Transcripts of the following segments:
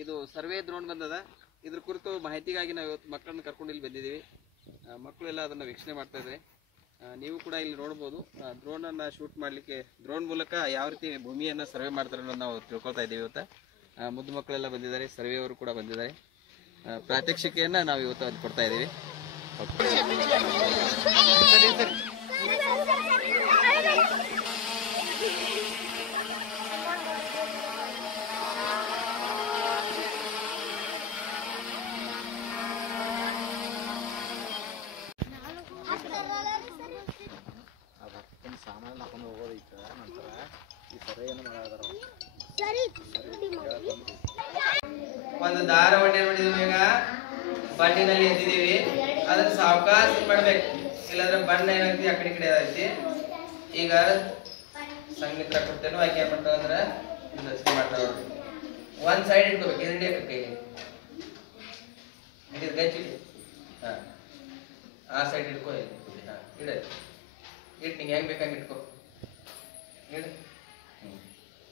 ಇದು survey drone ಬಂದದ. ಇದ್ರ ಕುರಿತು ಮಾಹಿತಿಗಾಗಿ ನಾವು ಇವತ್ತು ಮಕ್ಕಳನ್ನ ಕರ್ಕೊಂಡು ಇಲ್ಲಿ ಬಂದಿದ್ದೀವಿ. ಮಕ್ಕಳೆಲ್ಲ ಅದನ್ನು ವೀಕ್ಷಣೆ ಮಾಡ್ತಾ ಇದ್ದಾರೆ. ನೀವು ಕೂಡ ಇಲ್ಲಿ ನೋಡ್ಬೋದು. ಡ್ರೋನನ್ನು ಶೂಟ್ ಮಾಡಲಿಕ್ಕೆ ಡ್ರೋನ್ ಮೂಲಕ ಯಾವ ರೀತಿ ಭೂಮಿಯನ್ನು ಸರ್ವೆ ಮಾಡ್ತಾರೆ ಅನ್ನೋದು ನಾವು ತಿಳ್ಕೊಳ್ತಾ ಇದ್ದೀವಿ. ಇವತ್ತು ಮುದ್ದು ಮಕ್ಕಳೆಲ್ಲ ಬಂದಿದ್ದಾರೆ, ಸರ್ವೆಯವರು ಕೂಡ ಬಂದಿದ್ದಾರೆ. ಪ್ರಾತ್ಯಕ್ಷಿಕೆಯನ್ನು ನಾವು ಇವತ್ತು ಅದು ಕೊಡ್ತಾ ಇದ್ದೀವಿ. ಸಾಮಾನು ಹಾಕೊಂಡು ಹೋಗೋದೈತೆ. ನಂತರ ಈ ಸರಿಯನ್ನು ಮಾಡೋದಾರ ಒಂದು ದಾರ ಬಡ್ಡಿ ಮಾಡಿದ್ವಿ. ಈಗ ಬಣ್ಣಿನಲ್ಲಿ ಎದ್ದಿದ್ದೀವಿ. ಅದನ್ನ ಸಾವಕಾಶ ಮಾಡ್ಬೇಕು, ಇಲ್ಲಾಂದ್ರೆ ಬಣ್ಣ ಏನಾಗ್ತಿ ಆ ಕಡೆ ಕಡೆ ಆಗೈತಿ. ಈಗ ಸಂಗೀತ ಕೊಡ್ತೇನೋ ಆಕೆ ಏನ್ ಮಾಡ್ತಾವ ಅಂದ್ರೆ ರಚನೆ ಮಾಡ್ತಾವ. ಒಂದ್ ಸೈಡ್ ಇಟ್ಕೋಬೇಕು, ಎರಡೇ ಕೈ ಹಿಡಿದು ಗಚ್ಚಿ. ಆ ಸೈಡ್ ಇಟ್ಕೋ, ಇಡ ಇಟ್ಟು ನಿಂಗೆ ಹೆಂಗ್ ಬೇಕಂಗೆ ಇಟ್ಕೋ. ಇಡ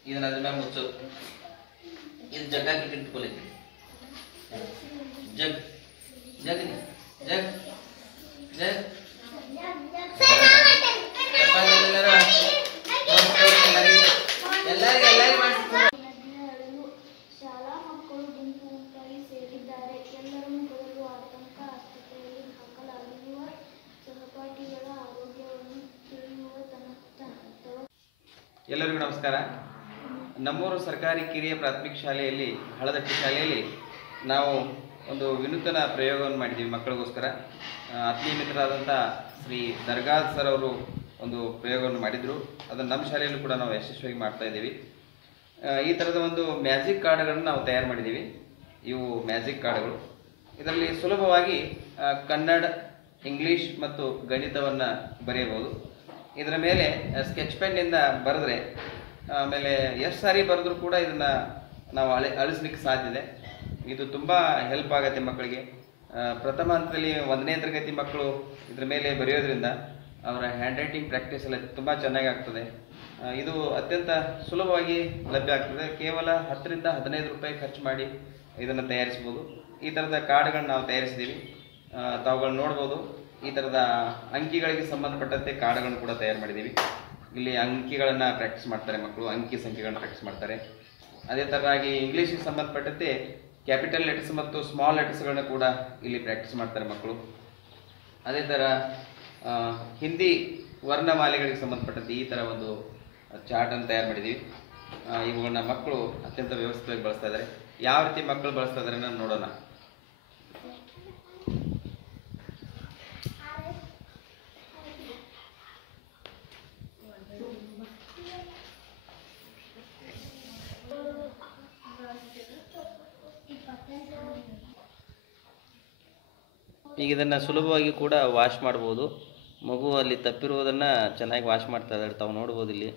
ಇದನ್ನ ಅದ್ರ ಮ್ಯಾಗ ಮುಚ್ಚು. ಇದು ಜಗ್ಗಾಕಿ ಇಟ್ಕೊಳಕ್ಕೆ ಜಗ್ ಜಗ್ ಜಗ್ ಜಗ್ ಎಲ್ಲರಿಗೂ ಶಾಲಾ ಮಕ್ಕಳು ಗುಂಪು ಗುಂಪಾಗಿ ಸೇರಿದ್ದಾರೆ. ಎಲ್ಲರೂ ಮೊದಲು ಆತಂಕ ಆಸ್ಪತ್ರೆಯಲ್ಲಿ ಹಾಕಲಾಗಿರುವ ಸಹಪಾಠಿಗಳ ಆರೋಗ್ಯವನ್ನು ತಿಳಿಯುವ ಎಲ್ಲರಿಗೂ ನಮಸ್ಕಾರ. ನಮ್ಮೂರು ಸರ್ಕಾರಿ ಕಿರಿಯ ಪ್ರಾಥಮಿಕ ಶಾಲೆಯಲ್ಲಿ, ಹಳದಟ್ಟಿ ಶಾಲೆಯಲ್ಲಿ ನಾವು ಒಂದು ವಿನೂತನ ಪ್ರಯೋಗವನ್ನು ಮಾಡಿದ್ದೀವಿ ಮಕ್ಕಳಿಗೋಸ್ಕರ. ಆತ್ಮೀಯ ಮಿತ್ರರಾದಂಥ ಶ್ರೀ ದರ್ಗಾದ್ ಸರ್ ಅವರು ಒಂದು ಪ್ರಯೋಗವನ್ನು ಮಾಡಿದರು. ಅದನ್ನು ನಮ್ಮ ಶಾಲೆಯಲ್ಲೂ ಕೂಡ ನಾವು ಯಶಸ್ವಿಯಾಗಿ ಮಾಡ್ತಾ ಇದ್ದೀವಿ. ಈ ಥರದ ಒಂದು ಮ್ಯಾಜಿಕ್ ಕಾರ್ಡ್ಗಳನ್ನು ನಾವು ತಯಾರು ಮಾಡಿದ್ದೀವಿ. ಇವು ಮ್ಯಾಜಿಕ್ ಕಾರ್ಡ್ಗಳು. ಇದರಲ್ಲಿ ಸುಲಭವಾಗಿ ಕನ್ನಡ, ಇಂಗ್ಲೀಷ್ ಮತ್ತು ಗಣಿತವನ್ನು ಬರೆಯಬಹುದು. ಇದರ ಮೇಲೆ ಸ್ಕೆಚ್ ಪೆನ್ನಿಂದ ಬರೆದ್ರೆ ಆಮೇಲೆ ಎಷ್ಟು ಸಾರಿ ಬರೆದ್ರೂ ಕೂಡ ಇದನ್ನು ನಾವು ಅಳಿಸ್ಲಿಕ್ಕೆ ಸಾಧ್ಯತೆ. ಇದು ತುಂಬ ಹೆಲ್ಪ್ ಆಗುತ್ತೆ ಮಕ್ಕಳಿಗೆ. ಪ್ರಥಮ ಹಂತದಲ್ಲಿ 1ನೇ ತರಗತಿ ಮಕ್ಕಳು ಇದ್ರ ಮೇಲೆ ಬರೆಯೋದ್ರಿಂದ ಅವರ ಹ್ಯಾಂಡ್ ರೈಟಿಂಗ್ ಪ್ರಾಕ್ಟೀಸ್ ಎಲ್ಲ ತುಂಬ ಚೆನ್ನಾಗಿ ಆಗ್ತದೆ. ಇದು ಅತ್ಯಂತ ಸುಲಭವಾಗಿ ಲಭ್ಯ ಆಗ್ತದೆ. ಕೇವಲ 10 ರಿಂದ 15 ರೂಪಾಯಿ ಖರ್ಚು ಮಾಡಿ ಇದನ್ನು ತಯಾರಿಸ್ಬೋದು. ಈ ಥರದ ಕಾರ್ಡ್ಗಳನ್ನ ನಾವು ತಯಾರಿಸಿದ್ದೀವಿ. ತಾವುಗಳು ನೋಡ್ಬೋದು. ಈ ಥರದ ಅಂಕಿಗಳಿಗೆ ಸಂಬಂಧಪಟ್ಟಂತೆ ಕಾರ್ಡ್ಗಳನ್ನು ಕೂಡ ತಯಾರು ಮಾಡಿದ್ದೀವಿ. ಇಲ್ಲಿ ಅಂಕಿಗಳನ್ನು ಪ್ರಾಕ್ಟೀಸ್ ಮಾಡ್ತಾರೆ ಮಕ್ಕಳು, ಅಂಕಿ ಸಂಖ್ಯೆಗಳನ್ನು ಪ್ರಾಕ್ಟೀಸ್ ಮಾಡ್ತಾರೆ. ಅದೇ ಥರವಾಗಿ ಇಂಗ್ಲೀಷಿಗೆ ಸಂಬಂಧಪಟ್ಟಂತೆ ಕ್ಯಾಪಿಟಲ್ ಲೆಟರ್ಸ್ ಮತ್ತು ಸ್ಮಾಲ್ ಲೆಟರ್ಸ್ಗಳನ್ನ ಕೂಡ ಇಲ್ಲಿ ಪ್ರಾಕ್ಟೀಸ್ ಮಾಡ್ತಾರೆ ಮಕ್ಕಳು. ಅದೇ ಥರ ಹಿಂದಿ ವರ್ಣಮಾಲೆಗಳಿಗೆ ಸಂಬಂಧಪಟ್ಟಂತೆ ಈ ಥರ ಒಂದು ಚಾರ್ಟನ್ನು ತಯಾರು ಮಾಡಿದ್ದೀವಿ. ಇವುಗಳನ್ನ ಮಕ್ಕಳು ಅತ್ಯಂತ ವ್ಯವಸ್ಥಿತವಾಗಿ ಬಳಸ್ತಾ ಇದ್ದಾರೆ. ಯಾವ ರೀತಿ ಮಕ್ಕಳು ಬಳಸ್ತಾ ಇದ್ದಾರೆ ನಾನು ನೋಡೋಣ. ಈಗ ಇದನ್ನು ಸುಲಭವಾಗಿ ಕೂಡ ವಾಶ್ ಮಾಡ್ಬೋದು. ಮಗು ಅಲ್ಲಿ ತಪ್ಪಿರುವುದನ್ನು ಚೆನ್ನಾಗಿ ವಾಶ್ ಮಾಡ್ತಾ ಇದ್ದಾರೆ, ತಾವು ನೋಡ್ಬೋದು ಇಲ್ಲಿ.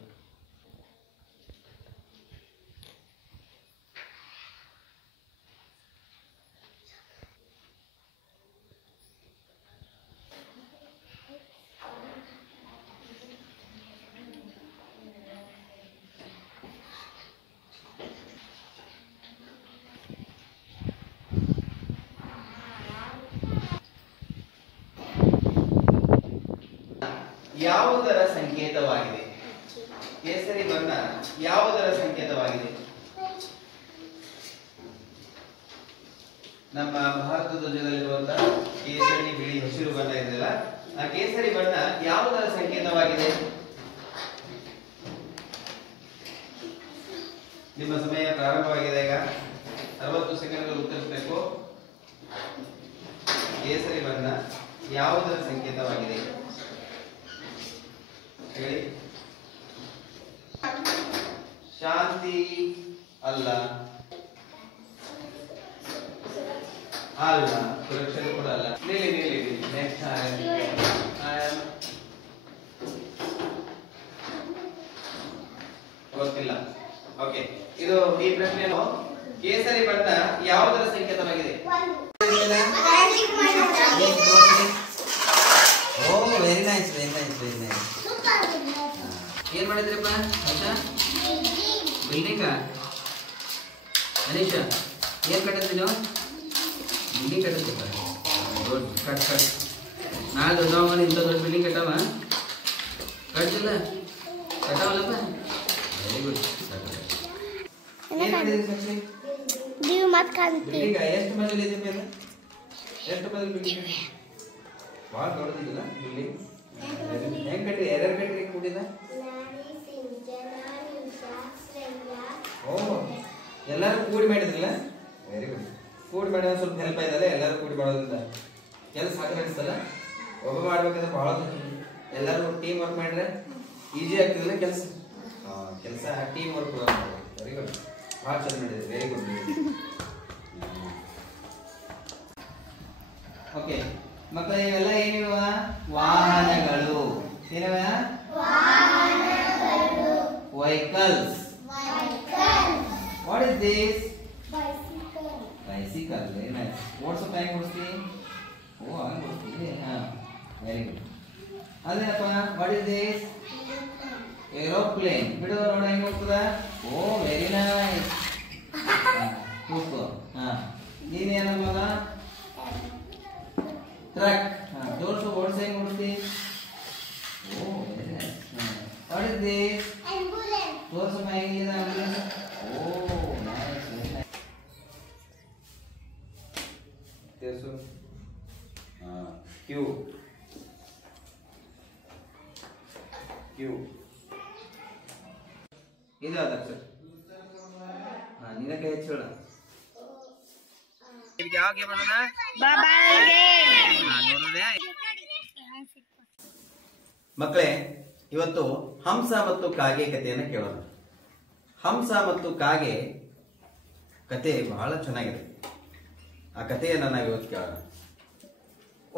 ಯಾವುದರ ಸಂಕೇತವಾಗಿದೆ? ಕೇಸರಿ ಬಣ್ಣ ಯಾವುದರ ಸಂಕೇತವಾಗಿದೆ? ನಮ್ಮ ಭಾರತ ಧ್ವಜದಲ್ಲಿರುವಂತಹ ಕೇಸರಿ, ಬಿಳಿ, ಹಸಿರು ಬಣ್ಣ ಇದೆಯಲ್ಲ, ಆ ಕೇಸರಿ ಬಣ್ಣ ಯಾವುದರ ಸಂಕೇತವಾಗಿದೆ? ನಿಮ್ಮ ಸಮಯ ಪ್ರಾರಂಭವಾಗಿದೆ. ಈಗ 60 ಸೆಕೆಂಡ್ಗಳು ಉತ್ತರಿಸಬೇಕು. ಕೇಸರಿ ಬಣ್ಣ ಯಾವುದರ ಸಂಕೇತವಾಗಿದೆ ಹೇಳಿ. ಶಾಂತಿ ಅಲ್ಲ, ಅಲ್ಲ, ಸುರಕ್ಷತೆ ಕೂಡ ಅಲ್ಲ. ನೆಕ್ಸ್ಟ್ ಗೊತ್ತಿಲ್ಲ. ಓಕೆ, ಇದು ಈ ಪ್ರಶ್ನೆಯನ್ನು ಕೇಸರಿ ಬಣ್ಣ ಯಾವುದರ ಸಂಕೇತವಾಗಿದೆ? Oh, very nice, very nice, very nice. ಏನ್ ಮಾಡಿದ್ರಪ್ಪ? ಬಿಲ್ಡಿಂಗ ಅನೀಶಾ ಏನ್ ಕಟ್ಟತ್ತಿ ನೀವು? ಬಿಲ್ಡಿಂಗ್ ಕಟ್ಟತ್ತೀಪ. ದೊಡ್ಡ ಕಟ್ ಕಟ್ ನಾಳೆ ದೊಡ್ಡವ ಇಂಥ ದೊಡ್ಡ ಬಿಲ್ಡಿಂಗ್ ಕಟ್ಟವ ಕಟ್ಟಿಲ್ಲ ಕಟ್ಟವಲ್ಲಪ್ಪ. Very good. ಏನ್ ಮಾಡಿದ್ರಿ ಸಾಕ್ಷಿ? ಬಿಲ್ಡಿಂಗ್ ಎಷ್ಟು ಮಜಲ್ ಇದೆ ಮೇಲೆ? ಎಷ್ಟು ಮಜಲ್ ಬಿಲ್ಡಿಂಗ್? ಭಾಳ ದೊಡ್ಡದಿಲ್ಲ ಬಿಲ್ಡಿಂಗ್. ಹೆಂಗ್ ಕಟ್ರಿ? ಯಾರ್ಯಾರು ಕಟ್ರಿ ಕೂಡಿದ? ಓ, ಎಲ್ಲರೂ ಕೂಡಿ ಮಾಡಿದ್ರಲ್ಲ? Very good. ಕೂಡಿ ಮಾಡಿದ ಸ್ವಲ್ಪ ಹೆಲ್ಪ್ ಆಯ್ತಲ್ಲ, ಎಲ್ಲರೂ ಕೂಡಿ ಮಾಡೋದ್ರಿಂದ ಕೆಲಸ ಸಾಕು ಅನಿಸ್ತಲ್ಲ. ಒಬ್ಬ ಮಾಡ್ಬೇಕಾದ್ರೆ ಭಾಳ ಎಲ್ಲರೂ ಟೀಮ್ ವರ್ಕ್ ಮಾಡಿದ್ರೆ ಈಸಿ ಆಗ್ತಿದಿಲ್ಲ ಕೆಲಸ. ಕೆಲಸ ಟೀಮ್ ವರ್ಕ್. ವೆರಿ ಗುಡ್, ಭಾಳ ಚಂದ ಮಾಡಿದ್ರಿ. Very good. ಓಕೆ ಮಕ್ಕಳ, ಇವೆಲ್ಲ ಏನಿವ? ವಾಹನಗಳು. ಏನಿವ? Vehicles. What is this? Bicycle. Very nice. What's the time ಓಡಿಸ್ತಿ? ಓ, ಹಂಗೆ ಓಡಿಸ್ತಿ. Very good. ಅದೇನಪ್ಪ? What is this? ಏರೋಪ್ಲೇನ್. ಬಿಡು ನೋಡ ಹೆಂಗೆ ಹೋಗ್ತದ. Oh, very nice. ಕೂತ್ಕೋ. ನೀನೇನ ಮಗ? ಟ್ರಕ್. ಜೋರ್ಸು, ಓಡಿಸಿ ಹೆಂಗೆ ಓಡಿಸ್ತಿ? Oh, very nice. What is this? ತೋರ್ಸಮ್ಮ ಹೆಂಗಿದೆ ambulance. Oh, nice, very nice. ತೋರ್ಸು. ಕ್ಯೂ. ಕ್ಯೂ ಇದು ಯಾವ್ದು ಅಕ್ಷರ? ನಿನ್ನ ಕೈ ಹಚ್ಚೋಣ. ಯಾವ ಗೇಮ್ ಅಣ್ಣ? ನೋಡಿದೆ ಮಕ್ಕಳೇ. ಇವತ್ತು ಹಂಸ ಮತ್ತು ಕಾಗೆ ಕಥೆಯನ್ನು ಕೇಳೋಣ. ಹಂಸ ಮತ್ತು ಕಾಗೆ ಕತೆ ಬಹಳ ಚೆನ್ನಾಗಿದೆ. ಆ ಕಥೆಯನ್ನು ನಾವು ಇವತ್ತು ಕೇಳೋಣ.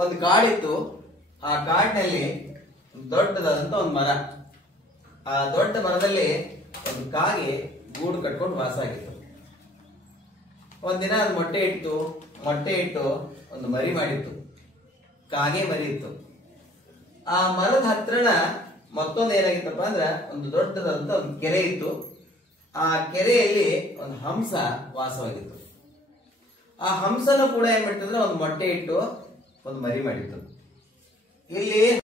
ಒಂದು ಕಾಡಿತ್ತು. ಆ ಕಾಡಿನಲ್ಲಿ ದೊಡ್ಡದಾದಂತ ಒಂದು ಮರ. ಆ ದೊಡ್ಡ ಮರದಲ್ಲಿ ಒಂದು ಕಾಗೆ ಗೂಡು ಕಟ್ಕೊಂಡು ವಾಸ ಆಗಿತ್ತು. ಒಂದಿನ ಅದು ಮೊಟ್ಟೆ ಇಟ್ಟು ಒಂದು ಮರಿ ಮಾಡಿತ್ತು. ಕಾಗೆ ಮರಿ ಇತ್ತು. ಆ ಮರದ ಹತ್ರನ ಮತ್ತೊಂದು ಏನಾಗಿತ್ತಪ್ಪ ಅಂದ್ರ ಒಂದು ದೊಡ್ಡದಾದಂತ ಒಂದು ಕೆರೆ ಇತ್ತು. ಆ ಕೆರೆಯಲ್ಲಿ ಒಂದು ಹಂಸ ವಾಸವಾಗಿತ್ತು. ಆ ಹಂಸನು ಕೂಡ ಏನ್ ಮಾಡ್ತಂದ್ರೆ ಒಂದು ಮೊಟ್ಟೆ ಇಟ್ಟು ಒಂದು ಮರಿ ಮಾಡಿತ್ತು. ಇಲ್ಲಿ